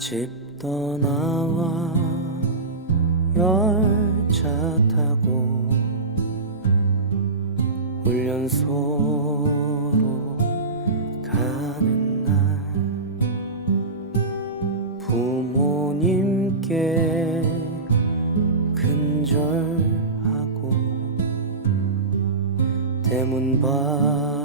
집 떠나와 열차 타고 훈련소로 가는 날 부모님께 근절하고 대문 밖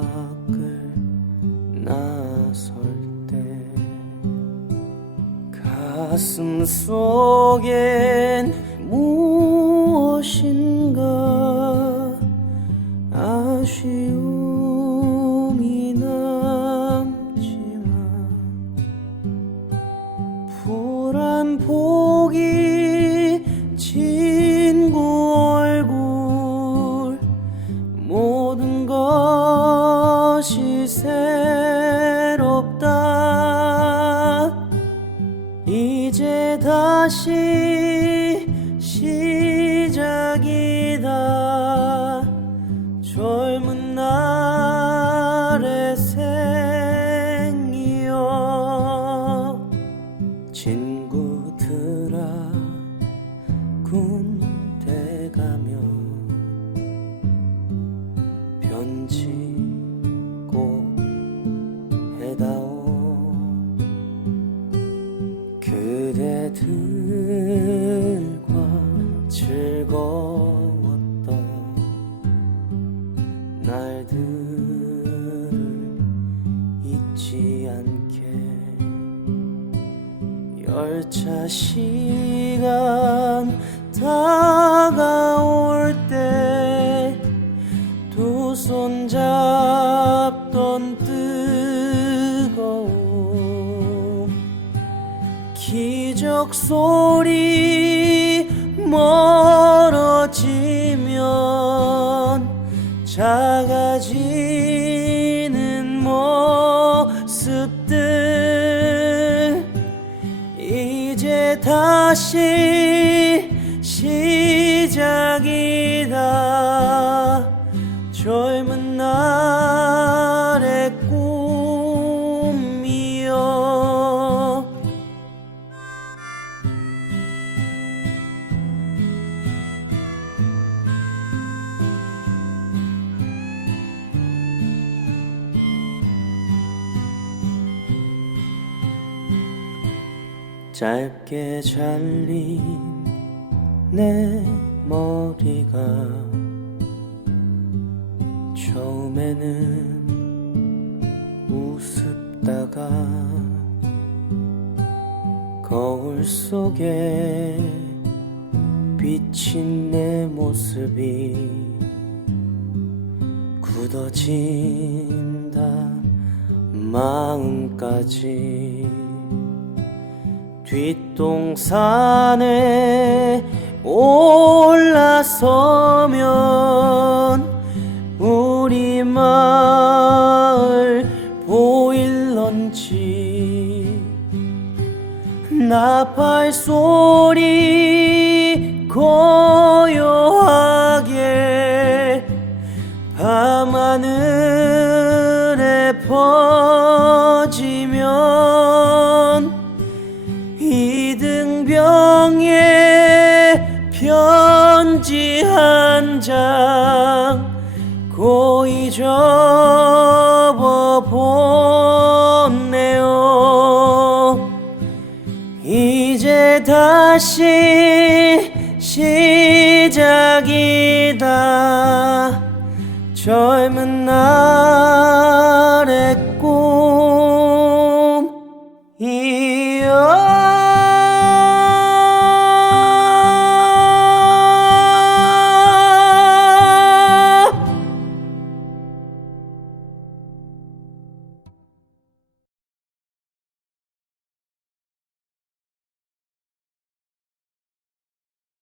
가슴 속엔 무엇인가 아쉬움이 남지만 불안폭 다시 시작이다. 젊은 날의 생이여. 친구들아 군대 가면 편지 그대들과 즐거웠던 날들을 잊지 않게 열차 시간 다가 기적 소리 멀어지면 작아지는 모습들. 이제 다시 시작이다. 젊은 날 짧게 잘린 내 머리가 처음에는 우습다가 거울 속에 비친 내 모습이 굳어진다 마음까지 뒷동산에 올라서면 우리 마을 보일런지. 나팔 소리 고요하게 밤하늘에 퍼 편지 한 장 고이 접어 보내요. 이제 다시 시작이다. 젊은 날